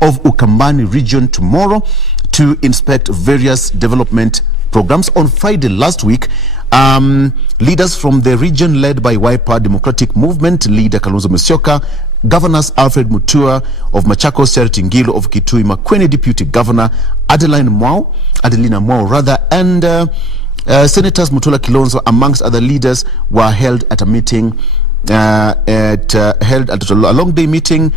of Ukambani region tomorrow to inspect various development programs. On Friday last week, leaders from the region led by Wiper Democratic Movement leader Kalonzo Musyoka, Governors Alfred Mutua of Machakos, Charity Ngilo of Kitui, Makueni Deputy Governor Adelina Mwao, and Senators Mutula Kilonzo, amongst other leaders, were held at a meeting, held at a long day meeting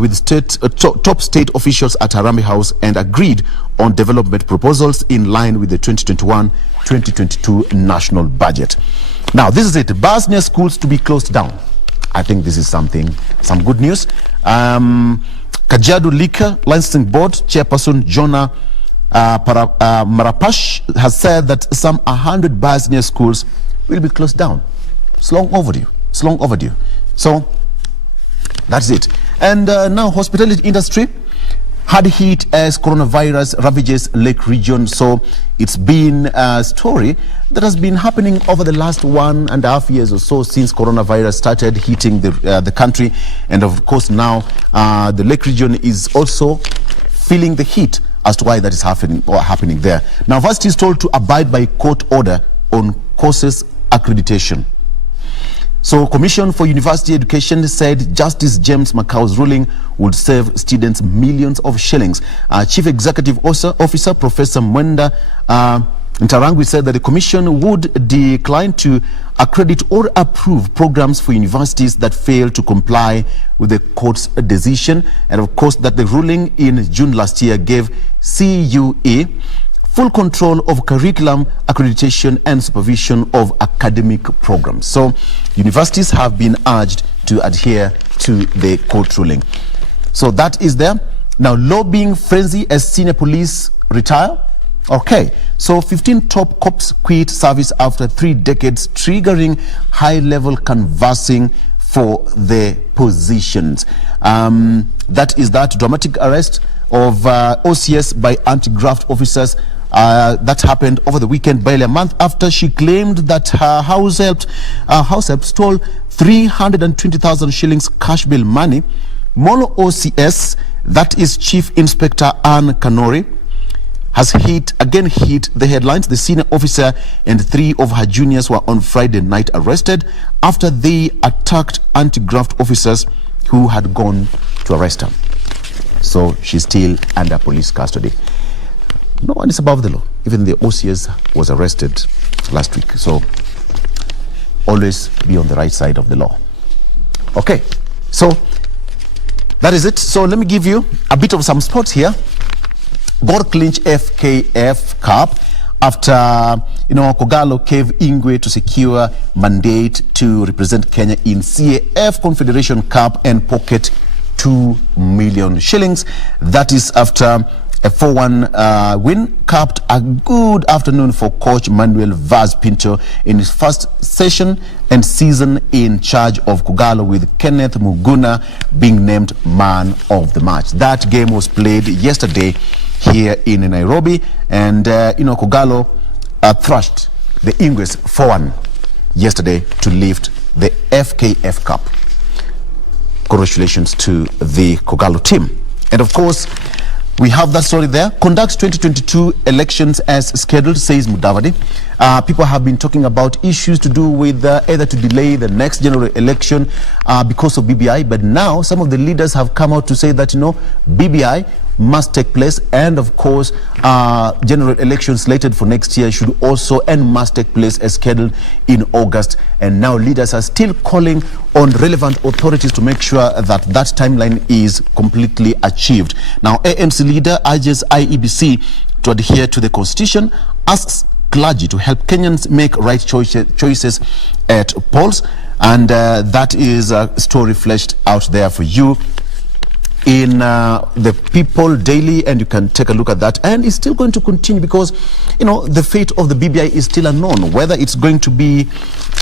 with top state officials at Harambee House, and agreed on development proposals in line with the 2021-2022 national budget. Now, this is it. Bars near schools to be closed down. I think this is some good news. Kajiado Liquor Licensing Board Chairperson Jonah Marapash has said that some 100 bars near schools will be closed down. It's long overdue. So that's it. And now hospitality industry had hit as coronavirus ravages Lake region. So it's been a story that has been happening over the last 1.5 years or so since coronavirus started hitting the country. And of course now the Lake region is also feeling the heat as to why that is happening there. Now, varsity is told to abide by court order on courses accreditation. So, Commission for University Education said Justice James Macau's ruling would save students millions of shillings. Chief Executive Officer Professor Mwenda Ntarangwi said that the Commission would decline to accredit or approve programs for universities that fail to comply with the court's decision. And of course, that the ruling in June last year gave CUE full control of curriculum, accreditation, and supervision of academic programs. So, universities have been urged to adhere to the court ruling. So that is there. Now, lobbying frenzy as senior police retire. Okay, so 15 top cops quit service after 3 decades, triggering high-level canvassing for the positions. That is that dramatic arrest of OCS by anti-graft officers. That happened over the weekend, barely a month after she claimed that her house help stole 320,000 shillings cash bill money. Molo OCS, that is Chief Inspector Ann Kanori, has hit the headlines. The senior officer and 3 of her juniors were on Friday night arrested after they attacked anti-graft officers who had gone to arrest her. So she's still under police custody. No one is above the law. Even the OCS was arrested last week. So always be on the right side of the law. Okay, so that is it. So let me give you a bit of some sports here. Gor clinch FKF Cup after Kogalo gave Ingwe to secure mandate to represent Kenya in CAF Confederation Cup and pocket 2 million shillings. That is after a 4-1 win, capped a good afternoon for coach Manuel Vaz Pinto in his first session and season in charge of Kogalo, with Kenneth Muguna being named man of the match. That game was played yesterday here in Nairobi, and Kogalo thrashed the Ingwes 4-1 yesterday to lift the FKF Cup. Congratulations to the Kogalo team. And of course, we have that story there. Conducts 2022 elections as scheduled, says Mudavadi. People have been talking about issues to do with either to delay the next general election because of BBI, but now some of the leaders have come out to say that, BBI must take place, and of course general elections slated for next year should also and must take place as scheduled in August. And now leaders are still calling on relevant authorities to make sure that that timeline is completely achieved. Now, ANC leader urges IEBC to adhere to the constitution, asks clergy to help Kenyans make right choices at polls, and that is a story fleshed out there for you in the People Daily, and you can take a look at that. And it's still going to continue because, the fate of the BBI is still unknown. Whether it's going to be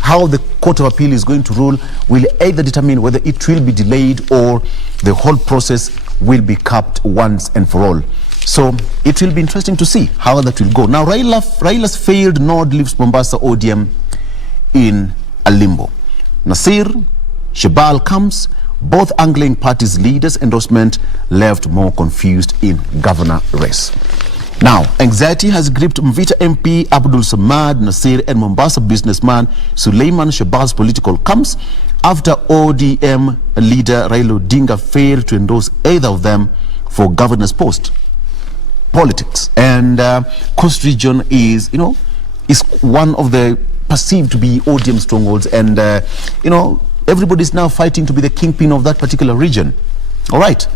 how the Court of Appeal is going to rule will either determine whether it will be delayed or the whole process will be capped once and for all. So it will be interesting to see how that will go. Now, Raila's failed nod leaves Mombasa ODM in a limbo. Nasir, Shebal comes, both angling parties' leaders' endorsement left more confused in governor race. Now, anxiety has gripped Mvita MP Abdul Samad Nasir and Mombasa businessman Suleiman Shabal's political camps after ODM leader Raila Odinga failed to endorse either of them for governor's post. Politics and Coast Region is one of the perceived to be ODM strongholds, and everybody's now fighting to be the kingpin of that particular region. All right.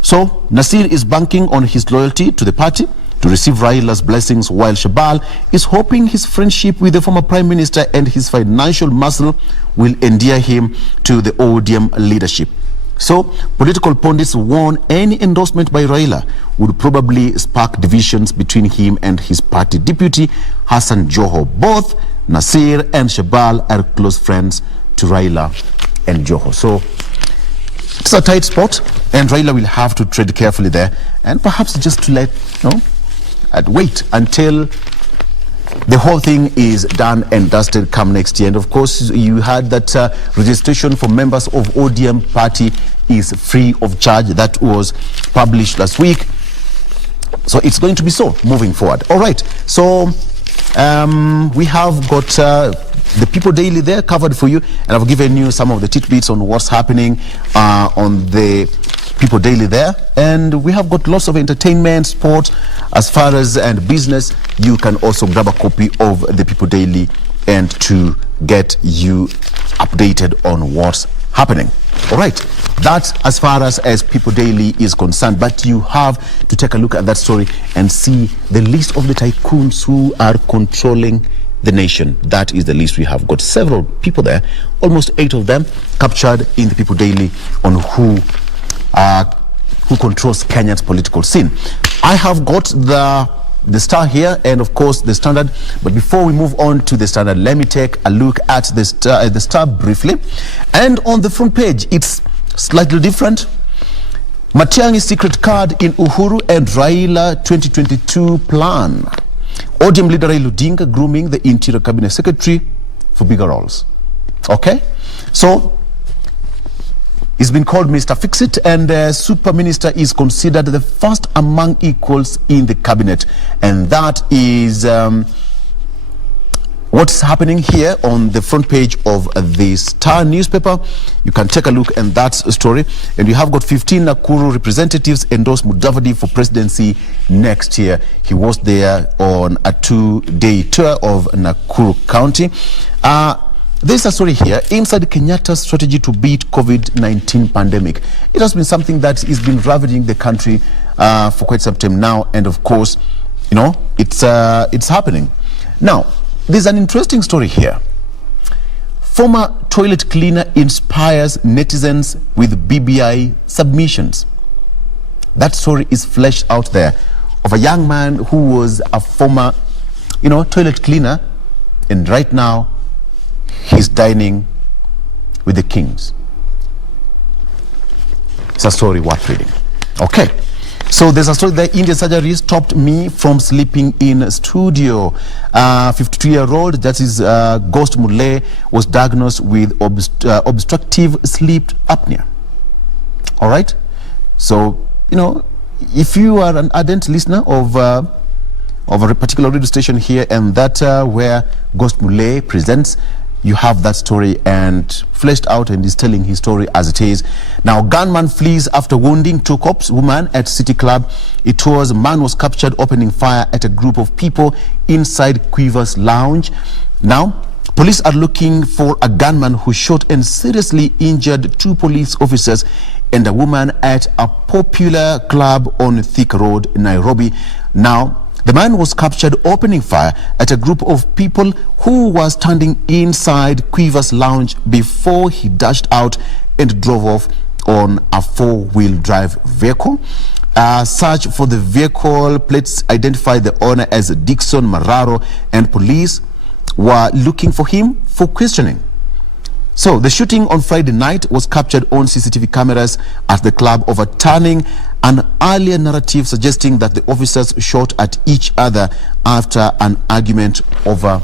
So Nasir is banking on his loyalty to the party to receive Raila's blessings, while Shabal is hoping his friendship with the former Prime Minister and his financial muscle will endear him to the ODM leadership. So political pundits warn any endorsement by Raila would probably spark divisions between him and his party deputy Hassan Joho. Both Nasir and Shabal are close friends to Raila and Joho. So it's a tight spot, and Raila will have to tread carefully there, and perhaps just to wait until the whole thing is done and dusted come next year. And of course, you heard that registration for members of ODM party is free of charge. That was published last week. So it's going to be so moving forward. All right. So we have got the People Daily there covered for you, and I've given you some of the tidbits on what's happening on the People Daily there, and we have got lots of entertainment, sport, as far as and business. You can also grab a copy of the People Daily and to get you updated on what's happening. All right, that's as far as People Daily is concerned, but you have to take a look at that story and see the list of the tycoons who are controlling the nation. That is the list. We have got several people there, almost 8 of them captured in the People Daily on who controls Kenya's political scene. I have got the Star here, and of course the Standard. But before we move on to the Standard, let me take a look at the Star briefly. And on the front page, it's slightly different. Matiang'i's secret card in Uhuru and Raila 2022 plan. ODM leader Raila Odinga grooming the Interior Cabinet Secretary for bigger roles. Okay, so he's been called Mr. Fix-It, and Super Minister is considered the first among equals in the cabinet. And that is what's happening here on the front page of the Star newspaper. You can take a look at that story. And you have got 15 Nakuru representatives endorse Mudavadi for presidency next year. He was there on a 2-day tour of Nakuru County. There's a story here. Inside Kenyatta's strategy to beat COVID-19 pandemic. It has been something that has been ravaging the country for quite some time now, and of course, it's happening. Now, there's an interesting story here. Former toilet cleaner inspires netizens with BBI submissions. That story is fleshed out there of a young man who was a former, toilet cleaner, and right now he's dining with the kings. It's a story worth reading. Okay, so there's a story that Indian surgery stopped me from sleeping in studio. 52-year-old, that is Ghost Mule, was diagnosed with obstructive sleep apnea. All right, so if you are an ardent listener of a particular radio station here, and that where Ghost Mule presents, you have that story and fleshed out, and is telling his story as it is. Now, gunman flees after wounding 2 cops, woman at City Club. It was a man was captured opening fire at a group of people inside Quivers Lounge. Now, police are looking for a gunman who shot and seriously injured 2 police officers and a woman at a popular club on Thika Road, Nairobi. Now, the man was captured opening fire at a group of people who were standing inside Quivers Lounge before he dashed out and drove off on a 4-wheel drive vehicle. Search for the vehicle plates identified the owner as Dixon Mararo, and police were looking for him for questioning. So the shooting on Friday night was captured on CCTV cameras at the club, overturning an earlier narrative suggesting that the officers shot at each other after an argument over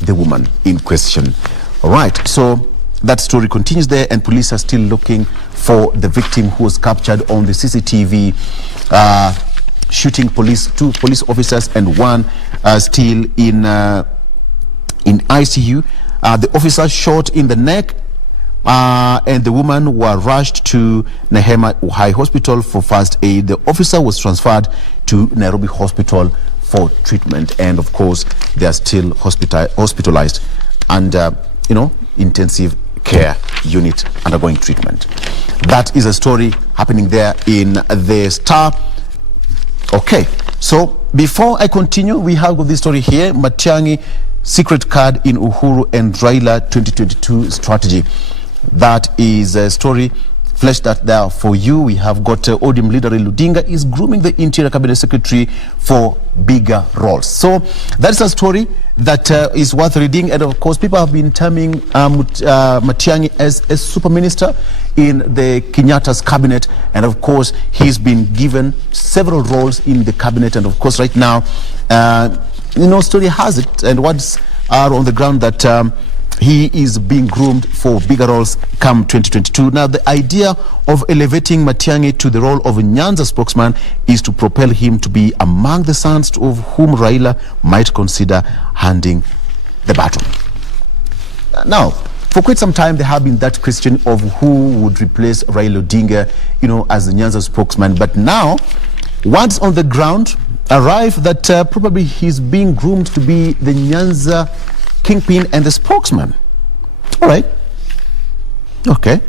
the woman in question. All right, so that story continues there, and police are still looking for the victim who was captured on the CCTV shooting two police officers and one still in ICU. The officer shot in the neck, and the woman were rushed to Nehema High Hospital for first aid. The officer was transferred to Nairobi Hospital for treatment, and of course they are still hospitalized and intensive care unit undergoing treatment. That is a story happening there in the Star. Okay, so before I continue, we have got this story here: Matiang'i secret card in Uhuru and Raila 2022 strategy. That is a story fleshed out there for you. We have got ODM leader Ludinga is grooming the Interior Cabinet Secretary for bigger roles. So that's a story that is worth reading. And of course, people have been terming Matiang'i as a super minister in the Kenyatta's cabinet. And of course, he's been given several roles in the cabinet. And of course, right now, story has it, and words are on the ground that he is being groomed for bigger roles come 2022. Now, the idea of elevating Matiang'i to the role of a Nyanza spokesman is to propel him to be among the sons of whom Raila might consider handing the baton. Now, for quite some time, there have been that question of who would replace Raila Odinga, as the Nyanza spokesman. But now, words on the ground arrive that probably he's being groomed to be the Nyanza kingpin and the spokesman. All right. Okay.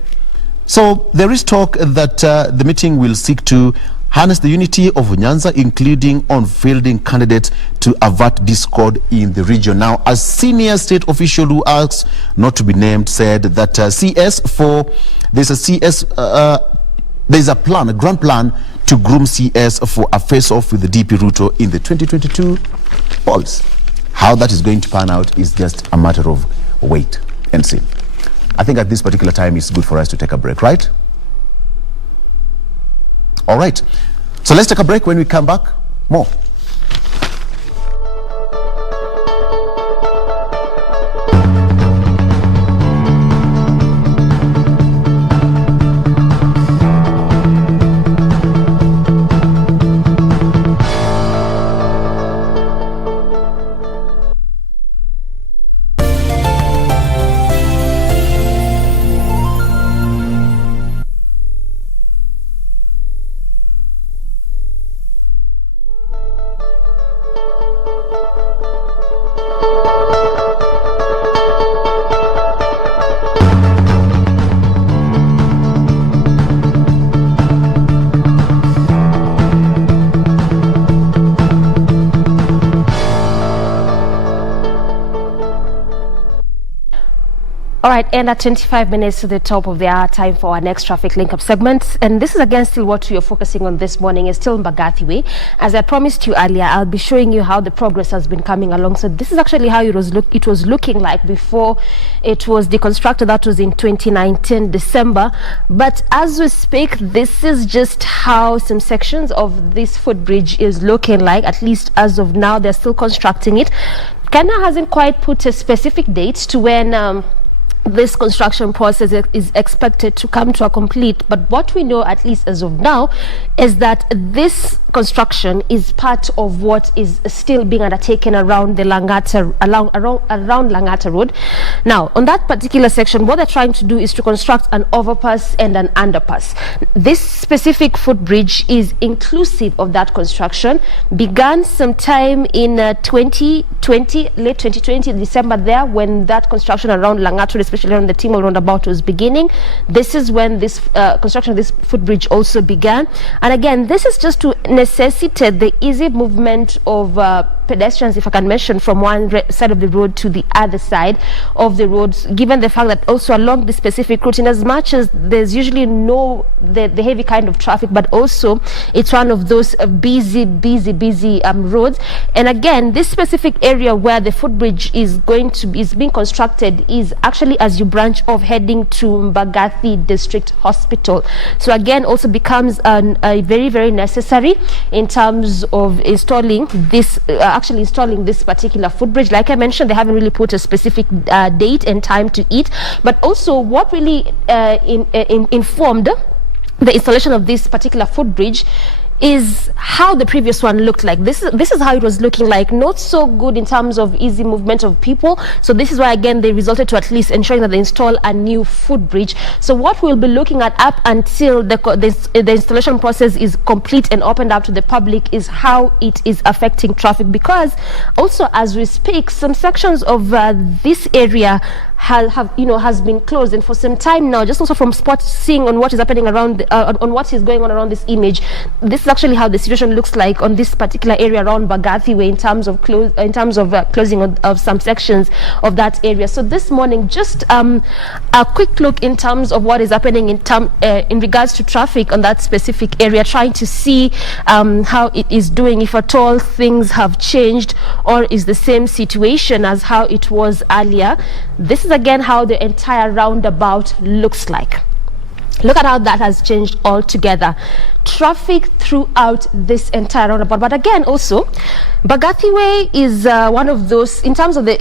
So there is talk that the meeting will seek to harness the unity of Nyanza, including on fielding candidates to avert discord in the region. Now, a senior state official who asked not to be named said that there's a plan, a grand plan to groom CS for a face-off with the DP Ruto in the 2022 polls. How that is going to pan out is just a matter of wait and see. I think at this particular time, it's good for us to take a break, right? All right. So let's take a break. When we come back, more. All right, and at 25 minutes to the top of the hour, time for our next traffic link-up segment. And this is again still what we are focusing on this morning is still Mbagathi Way. As I promised you earlier, I'll be showing you how the progress has been coming along. So this is actually how it was looking like before it was deconstructed. That was in 2019 December. But as we speak, this is just how some sections of this footbridge is looking like. At least as of now, they're still constructing it. Kenya hasn't quite put a specific date to when this construction process is expected to come to a complete, but what we know, at least as of now, is that this construction is part of what is still being undertaken around the Langata, around Langata Road. Now, on that particular section, what they're trying to do is to construct an overpass and an underpass. This specific footbridge is inclusive of that construction. Began sometime in 2020, late 2020, December there, when that construction around Langata, especially on the Timor roundabout, was beginning. This is when this construction of this footbridge also began. And again, this is just to necessitate the easy movement of pedestrians, if I can mention, from one side of the road to the other side of the roads, given the fact that also along this specific route, in as much as there's usually no the heavy kind of traffic, but also it's one of those busy roads. And again, this specific area where the footbridge is being constructed is actually as you branch off heading to Mbagathi District Hospital. So again, also becomes a very, very necessary in terms of installing this, installing this particular footbridge. Like I mentioned, they haven't really put a specific date and time to it, but also what really informed the installation of this particular footbridge is how the previous one looked like. This is how it was looking like. Not so good in terms of easy movement of people. So this is why again they resulted to at least ensuring that they install a new footbridge. So what we'll be looking at up until the installation process is complete and opened up to the public is how it is affecting traffic, because also as we speak, some sections of this area has been closed, and for some time now, just also from seeing on what is happening around on what is going on around this image, this is actually how the situation looks like on this particular area around Mbagathi Way in terms of closing of some sections of that area. So this morning, just a quick look in terms of what is happening in regards to traffic on that specific area, trying to see how it is doing, if at all things have changed or is the same situation as how it was earlier. This is again how the entire roundabout looks like. Look at how that has changed altogether. Traffic throughout this entire roundabout. But again, also, Mbagathi Way is one of those, in terms of the,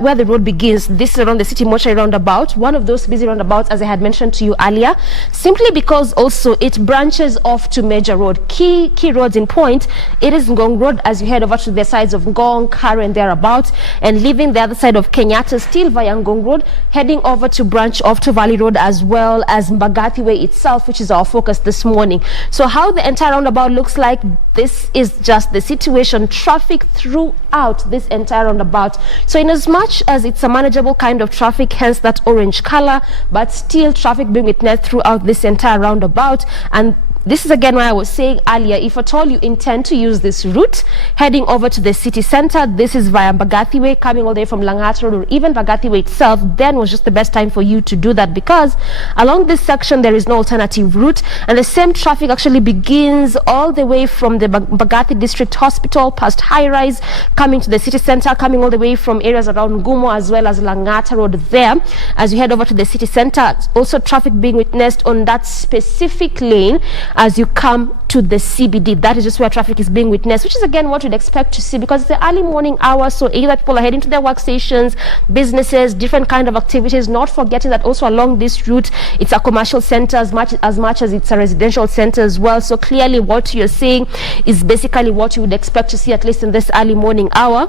where the road begins, this is around the City Mortuary roundabout, one of those busy roundabouts, as I had mentioned to you earlier, simply because also it branches off to Major Road. Key roads in point, it is Ngong Road as you head over to the sides of Ngong, Karo and thereabouts, and leaving the other side of Kenyatta still via Ngong Road, heading over to branch off to Valley Road, as well as Mbagathi Way itself, which is our focus this morning. So how the entire roundabout looks like, this is just the situation. Traffic throughout this entire roundabout. So in as much as it's a manageable kind of traffic, hence that orange color, but still traffic being witnessed throughout this entire roundabout. And this is again why I was saying earlier, if at all you intend to use this route heading over to the city center, this is via Mbagathi Way, coming all the way from Langata Road or even Mbagathi Way itself, then was just the best time for you to do that, because along this section there is no alternative route, and the same traffic actually begins all the way from the Mbagathi District Hospital, past High Rise, coming to the city center, coming all the way from areas around Gumo as well as Langata Road there. As you head over to the city center, also traffic being witnessed on that specific lane as you come to the CBD. That is just where traffic is being witnessed, which is again what you'd expect to see, because it's the early morning hours, so either people are heading to their workstations, businesses, different kind of activities, not forgetting that also along this route it's a commercial center as much as it's a residential center as well. So clearly what you're seeing is basically what you would expect to see, at least in this early morning hour.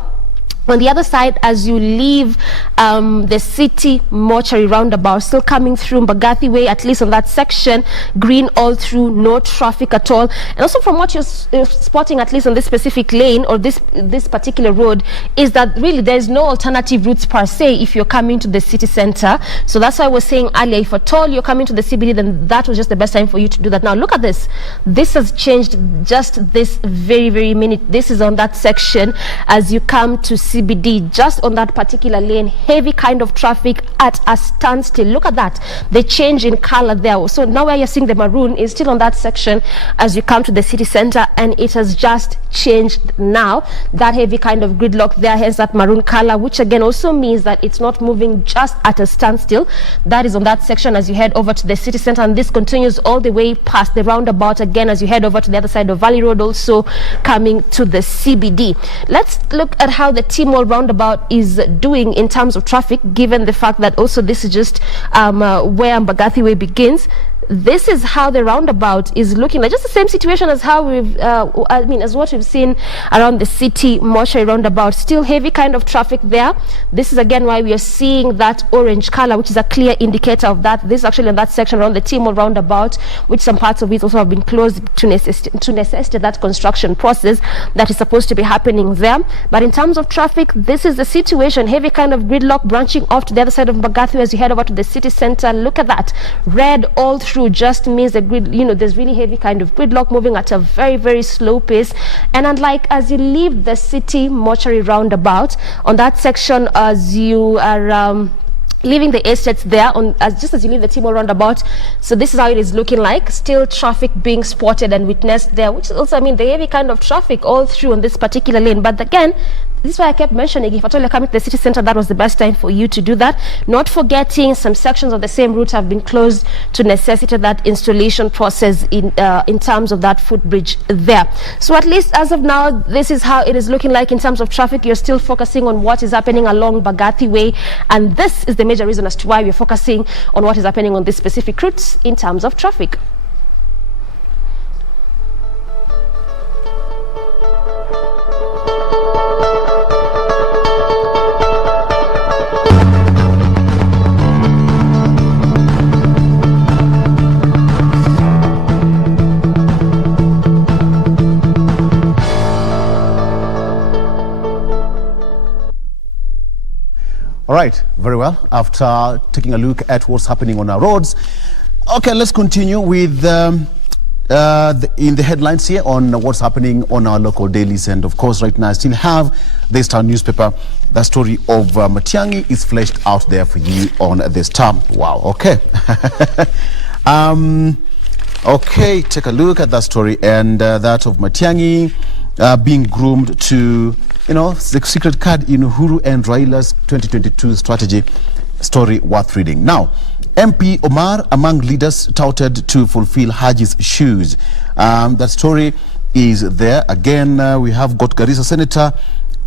On the other side, as you leave the City Mortuary roundabout, still coming through Mbagathi Way, at least on that section, green all through, no traffic at all. And also from what you're spotting, at least on this specific lane or this particular road, is that really there's no alternative routes per se if you're coming to the city center. So that's why I was saying earlier, if at all you're coming to the CBD, then that was just the best time for you to do that. Now look at this. This has changed just this very, very minute. This is on that section as you come to CBD, just on that particular lane, heavy kind of traffic at a standstill. Look at that, the change in color there. So now where you're seeing the maroon is still on that section as you come to the city center, and it has just changed now. That heavy kind of gridlock there, hence that maroon color, which again also means that it's not moving just at a standstill. That is on that section as you head over to the city center, and this continues all the way past the roundabout again as you head over to the other side of Valley Road, also coming to the CBD. Let's look at how the Timor roundabout is doing in terms of traffic, given the fact that also this is just where Mbagathi Way begins. This is how the roundabout is looking like, just the same situation as how we've as what we've seen around the City Mortuary roundabout. Still heavy kind of traffic there. This is again why we are seeing that orange color, which is a clear indicator of that. This is actually in that section around the Timor roundabout, which some parts of it also have been closed to necessitate that construction process that is supposed to be happening there. But in terms of traffic, this is the situation. Heavy kind of gridlock branching off to the other side of Mbagathi as you head over to the city center. Look at that, red all through, just means the grid, there's really heavy kind of gridlock moving at a very, very slow pace. And unlike as you leave the City Mortuary roundabout, on that section as you are leaving the estates there, just as you leave the Timor roundabout, so this is how it is looking like. Still traffic being spotted and witnessed there, which is also, the heavy kind of traffic all through on this particular lane. But again, this is why I kept mentioning, if at all you're coming to the city center, that was the best time for you to do that. Not forgetting some sections of the same route have been closed to necessitate that installation process in terms of that footbridge there. So at least as of now, this is how it is looking like in terms of traffic. You're still focusing on what is happening along Bagathi Way, and this is the major reason as to why we're focusing on what is happening on these specific routes in terms of traffic. All right, very well. After taking a look at what's happening on our roads, okay, let's continue with in the headlines here on what's happening on our local dailies. And of course, right now I still have the Star newspaper. The story of Matiang'i is fleshed out there for you on the Star. Wow, okay. Okay, take a look at that story, and that of Matiang'i being groomed to, you know, the secret card in Uhuru and Raila's 2022 strategy. Story worth reading. Now, MP Omar among leaders touted to fulfill Haji's shoes. That story is there. Again, we have got Garissa Senator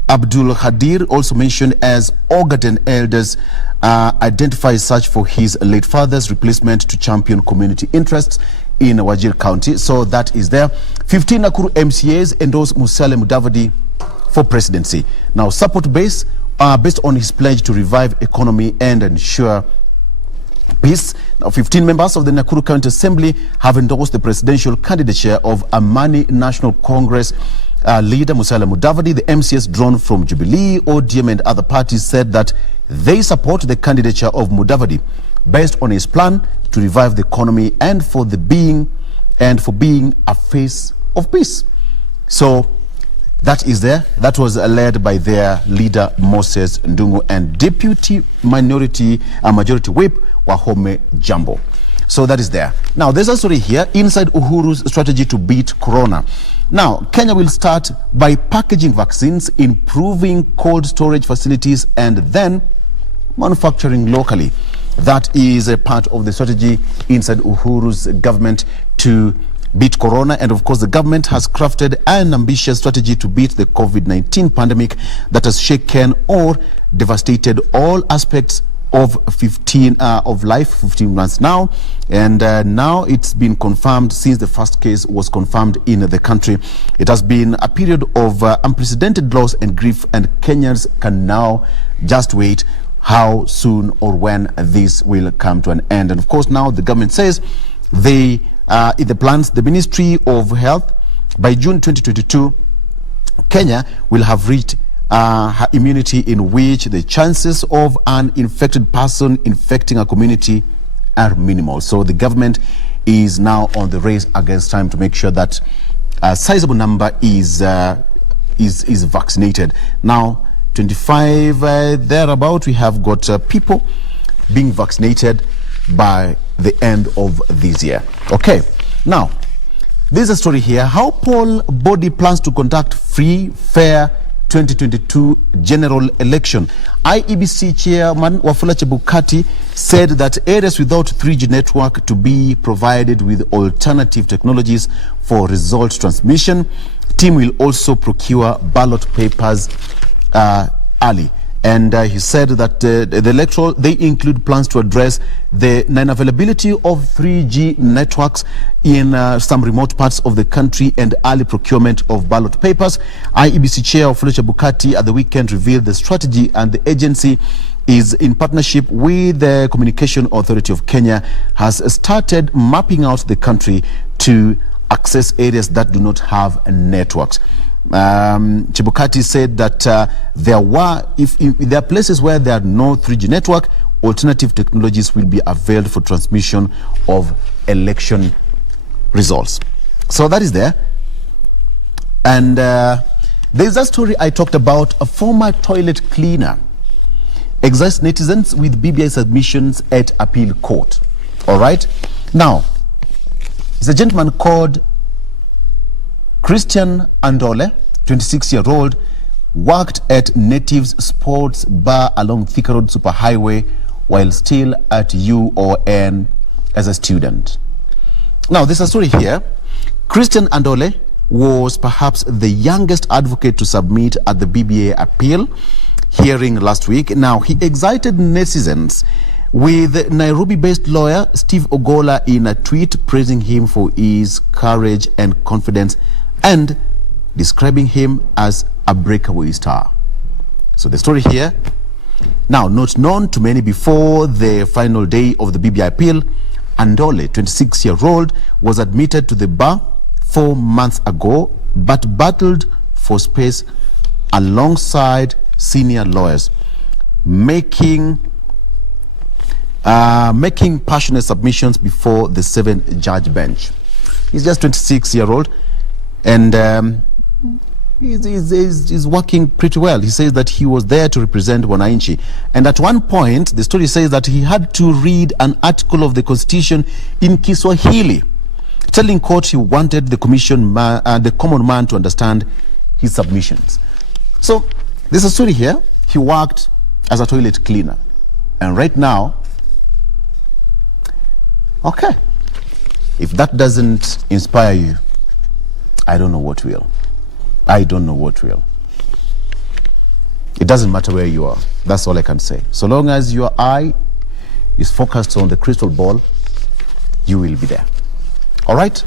Abdul Khadir, also mentioned as Ogaden elders, identifies search for his late father's replacement to champion community interests in Wajir County. So that is there. 15 Nakuru MCAs endorse Musalia Mudavadi for presidency. Now, support base based on his pledge to revive economy and ensure peace. Now, 15 members of the Nakuru County Assembly have endorsed the presidential candidature of Amani National Congress leader Musalia Mudavadi. The MCS drawn from Jubilee, ODM and other parties said that they support the candidature of Mudavadi based on his plan to revive the economy and for being a face of peace. So that is there. That was led by their leader Moses Ndungu and Deputy Majority Whip Wahome Jambo. So that is there. Now there's a story here inside Uhuru's strategy to beat Corona. Now Kenya will start by packaging vaccines, improving cold storage facilities, and then manufacturing locally. That is a part of the strategy inside Uhuru's government to beat Corona. And of course, the government has crafted an ambitious strategy to beat the COVID-19 pandemic that has shaken or devastated all aspects of life 15 months now. And now it's been confirmed since the first case was confirmed in the country. It has been a period of unprecedented loss and grief, and Kenyans can now just wait how soon or when this will come to an end. And of course, now the government says the plans, the Ministry of Health, by June 2022, Kenya will have reached immunity in which the chances of an infected person infecting a community are minimal. So the government is now on the race against time to make sure that a sizable number is vaccinated. Now, 25 thereabout, we have got people being vaccinated by the end of this year. Okay, now there's a story here. How poll body plans to conduct free, fair 2022 general election. IEBC chairman Wafula Chebukati said that areas without 3G network to be provided with alternative technologies for result transmission. Team will also procure ballot papers early. And he said that the electoral, they include plans to address the non-availability of 3G networks in some remote parts of the country and early procurement of ballot papers. IEBC Chair of Fletcher Bukati at the weekend revealed the strategy, and the agency is in partnership with the Communication Authority of Kenya, has started mapping out the country to access areas that do not have networks. Chebukati said that if there are places where there are no 3G network, alternative technologies will be availed for transmission of election results. So that is there. And there's a story I talked about. A former toilet cleaner excites netizens with BBI submissions at appeal court. All right. Now, it's a gentleman called Christian Andole, 26-year-old, worked at Natives Sports Bar along Thika Road Superhighway while still at UON as a student. Now, there's a story here. Christian Andole was perhaps the youngest advocate to submit at the BBA appeal hearing last week. Now, he excited netizens with Nairobi-based lawyer Steve Ogola in a tweet praising him for his courage and confidence and describing him as a breakaway star. So the story here, now not known to many before the final day of the BBI appeal, Andole, 26-year-old, was admitted to the bar 4 months ago, but battled for space alongside senior lawyers, making passionate submissions before the 7-judge bench. He's just 26-year-old, and he's working pretty well. He says that he was there to represent Wananchi, and at one point, the story says that he had to read an article of the Constitution in Kiswahili, telling court he wanted the the common man to understand his submissions. So there's a story here. He worked as a toilet cleaner, and right now, okay, if that doesn't inspire you, I don't know what will. I don't know what will. It doesn't matter where you are. That's all I can say. So long as your eye is focused on the crystal ball, you will be there. All right?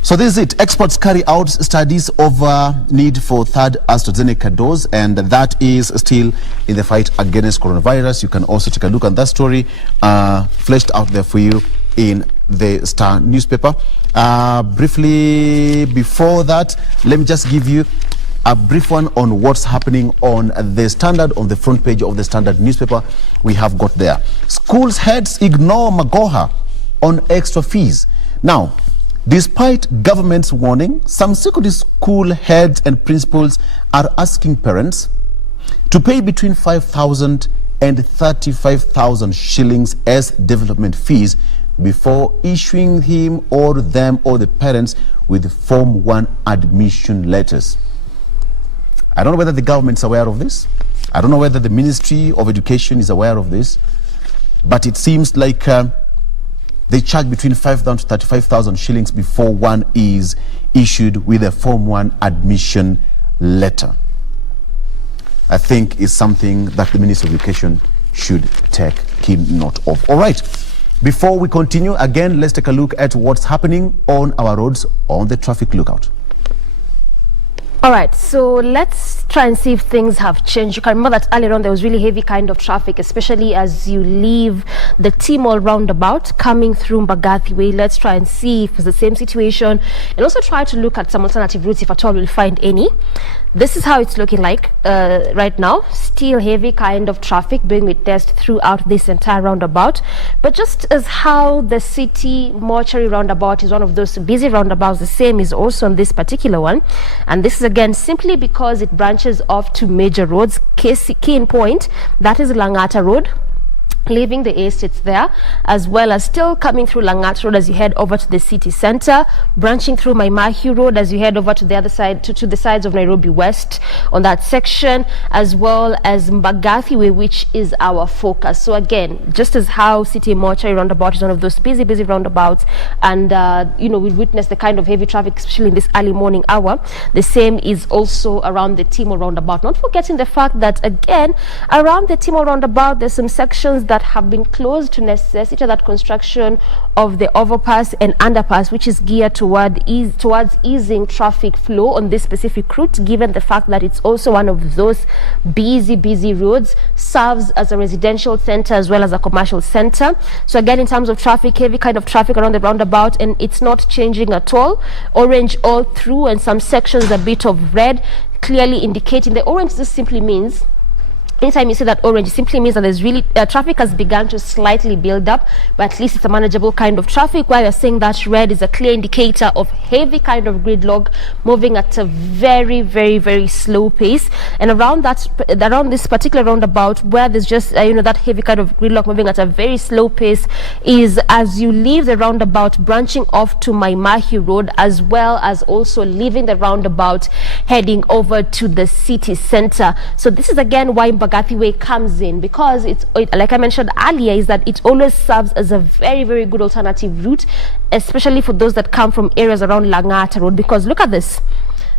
So this is it. Experts carry out studies over need for third AstraZeneca dose, and that is still in the fight against coronavirus. You can also take a look at that story fleshed out there for you in the Star newspaper. Briefly before that, let me just give you a brief one on what's happening on the Standard, on the front page of the Standard newspaper. We have got there. Schools heads ignore Magoha on extra fees. Now, despite government's warning, some secondary school heads and principals are asking parents to pay between 5,000 and 35,000 shillings as development fees before issuing him or them or the parents with Form 1 admission letters. I don't know whether the government's aware of this. I don't know whether the Ministry of Education is aware of this, but it seems like they charge between 5,000 to 35,000 shillings before one is issued with a Form 1 admission letter. I think is something that the Ministry of Education should take keen note of. All right. Before we continue, again, let's take a look at what's happening on our roads on the traffic lookout. All right, so let's try and see if things have changed. You can remember that earlier on there was really heavy kind of traffic, especially as you leave the T-Mall roundabout coming through Mbagathi Way. Let's try and see if it's the same situation, and also try to look at some alternative routes if at all we'll find any. This is how it's looking like right now. Still heavy kind of traffic being witnessed throughout this entire roundabout. But just as how the city mortuary roundabout is one of those busy roundabouts, the same is also on this particular one. And this is again simply because it branches off to major roads. Key in point, that is Langata Road, leaving the estates there, as well as still coming through Langat Road as you head over to the city center, branching through Maimahi Road as you head over to the other side, to the sides of Nairobi West on that section, as well as Mbagathi Way, which is our focus. So again, just as how City Mortuary roundabout is one of those busy roundabouts, and you know, we witness the kind of heavy traffic, especially in this early morning hour, the same is also around the T-Mall roundabout. Not forgetting the fact that again, around the T-Mall roundabout, there's some sections that have been closed to necessitate that construction of the overpass and underpass, which is geared towards easing traffic flow on this specific route, given the fact that it's also one of those busy roads, serves as a residential center as well as a commercial center. So again, in terms of traffic, heavy kind of traffic around the roundabout, and it's not changing at all. Orange all through, and some sections a bit of red, clearly indicating the orange just simply means Anytime you see that orange, it simply means that there's really traffic has begun to slightly build up, but at least it's a manageable kind of traffic. While you're saying that red is a clear indicator of heavy kind of gridlock moving at a very, very, very slow pace. And around this particular roundabout, where there's just that heavy kind of gridlock moving at a very slow pace, is as you leave the roundabout branching off to Maimahi Road, as well as also leaving the roundabout heading over to the city center. So this is again why Mbagathi Way comes in, because like I mentioned earlier, is that it always serves as a very, very good alternative route, especially for those that come from areas around Langata Road. Because look at this.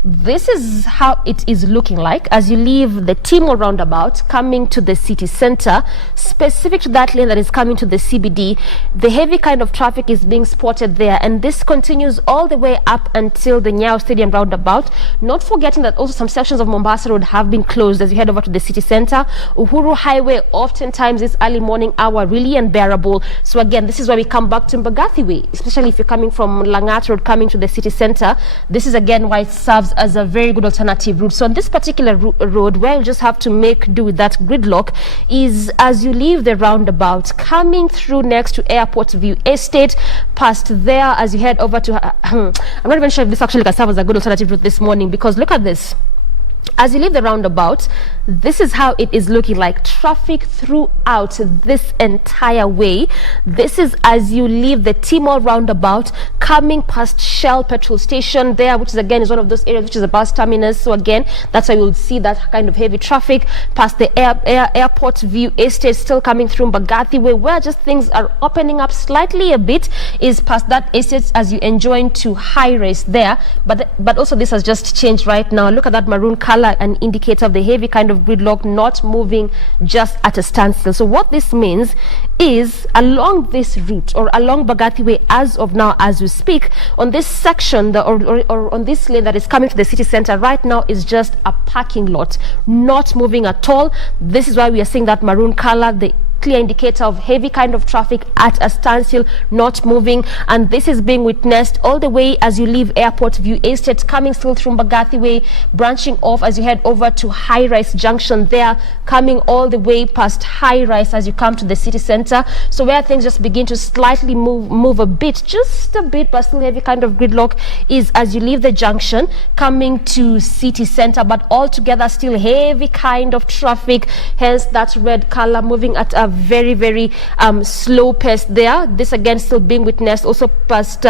This is how it is looking like as you leave the Timor roundabout coming to the city center. Specific to that lane that is coming to the CBD, the heavy kind of traffic is being spotted there, and this continues all the way up until the Nyayo Stadium roundabout. Not forgetting that also some sections of Mombasa Road have been closed as you head over to the city center. Uhuru Highway, oftentimes this early morning hour, really unbearable. So again, this is why we come back to Mbagathi Way, especially if you're coming from Langata Road coming to the city center. This is again why it serves as a very good alternative route. So on this particular road, where you just have to make do with that gridlock, is as you leave the roundabout coming through next to Airport View Estate, past there as you head over to I'm not even sure if this actually can serve as a good alternative route this morning, because look at this. As you leave the roundabout, this is how it is looking like. Traffic throughout this entire way. This is as you leave the Timor roundabout, coming past Shell petrol station there, which is again is one of those areas which is a bus terminus. So again, that's why you'll see that kind of heavy traffic past the Airport View Estate, still coming through Mbagathi Way, where just things are opening up slightly a bit, is past that estate as you enjoy to high rise there. But also this has just changed right now. Look at that maroon color, an indicator of the heavy kind of gridlock, not moving just at a standstill. So what this means is along this route, or along Mbagathi Way as of now as we speak, on this section or on this lane that is coming to the city center right now is just a parking lot, not moving at all. This is why we are seeing that maroon color, the clear indicator of heavy kind of traffic at a standstill, not moving. And this is being witnessed all the way as you leave Airport View Estate, coming still through Mbagathi Way, branching off as you head over to High Rise Junction there, coming all the way past High Rise as you come to the city center. So where things just begin to slightly move a bit, just a bit, but still heavy kind of gridlock, is as you leave the junction coming to city center, but altogether still heavy kind of traffic, hence that red color moving at a very, very slow pace there. This again still being witnessed also past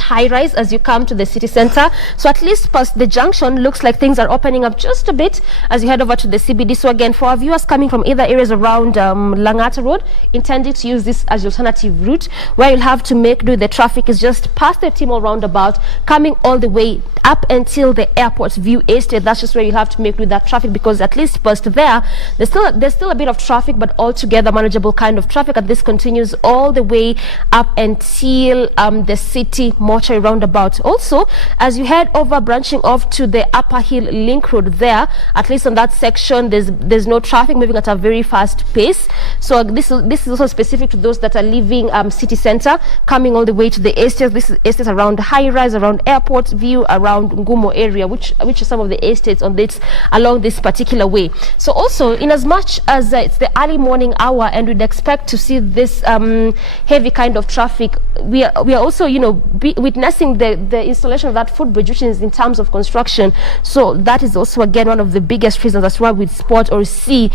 High Rise as you come to the city center. So at least past the junction, looks like things are opening up just a bit as you head over to the CBD. So again, for our viewers coming from either areas around Langata Road, intending to use this as your alternative route, where you'll have to make do the traffic is just past the Timor roundabout, coming all the way up until the Airport View Estate. That's just where you'll have to make do that traffic, because at least past there, there's still a bit of traffic, but altogether manageable kind of traffic. And this continues all the way up until the city mortuary roundabout. Also, as you head over branching off to the Upper Hill Link Road there, at least on that section, there's no traffic moving at a very fast pace. So this is also specific to those that are leaving city center, coming all the way to the estates. This is estates around High Rise, around Airport View, around Ngumo area, which are some of the estates on this along this particular way. So also, in as much as it's the early morning hour and we'd expect to see this heavy kind of traffic, we are also witnessing the installation of that footbridge, which is in terms of construction. So that is also again one of the biggest reasons as why we spot or see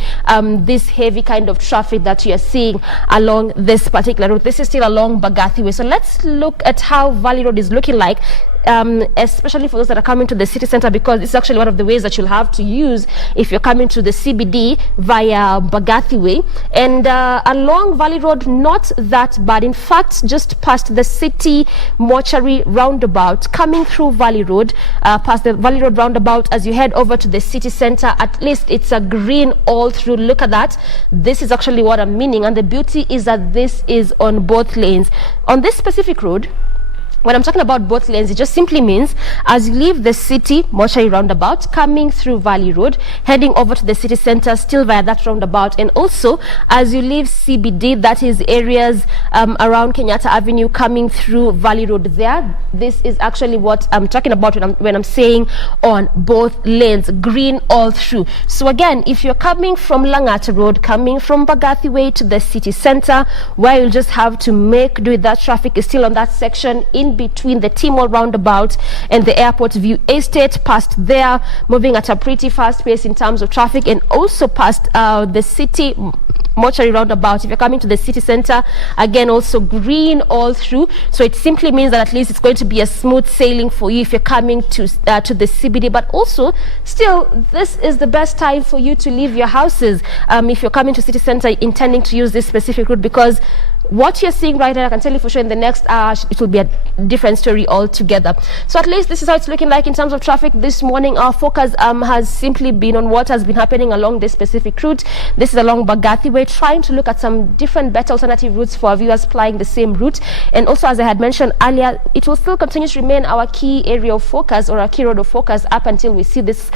this heavy kind of traffic that you are seeing along this particular route. This is still along Mbagathi Way. So let's look at how Valley Road is looking like, especially for those that are coming to the city center, because it's actually one of the ways that you'll have to use if you're coming to the CBD via Mbagathi Way. And along Valley Road, not that bad. In fact, just past the city mortuary roundabout, coming through Valley Road, past the Valley Road roundabout, as you head over to the city center, at least it's a green all through. Look at that. This is actually what I'm meaning, and the beauty is that this is on both lanes. On this specific road, When I'm talking about both lanes, it just simply means as you leave the city mortuary roundabout, coming through Valley Road, heading over to the city center, still via that roundabout, and also as you leave CBD, that is areas around Kenyatta Avenue, coming through Valley Road there. This is actually what I'm talking about when I'm saying on both lanes, green all through. So again, if you're coming from Langata Road, coming from Mbagathi Way to the city center, where you'll just have to make do with that traffic is still on that section in between the T-Mall roundabout and the Airport View Estate, past there, moving at a pretty fast pace in terms of traffic, and also past the city mortuary roundabout. If you're coming to the city center, again, also green all through. So it simply means that at least it's going to be a smooth sailing for you if you're coming to the CBD. But also, still, this is the best time for you to leave your houses if you're coming to city center intending to use this specific route, because what you're seeing right now, I can tell you for sure in the next hour, it will be a different story altogether. So at least this is how it's looking like in terms of traffic this morning. Our focus has simply been on what has been happening along this specific route. This is along Mbagathi Way, trying to look at some different, better alternative routes for our viewers plying the same route. And also, as I had mentioned earlier, it will still continue to remain our key area of focus, or our key road of focus, up until we see this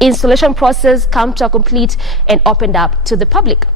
installation process come to a complete and opened up to the public.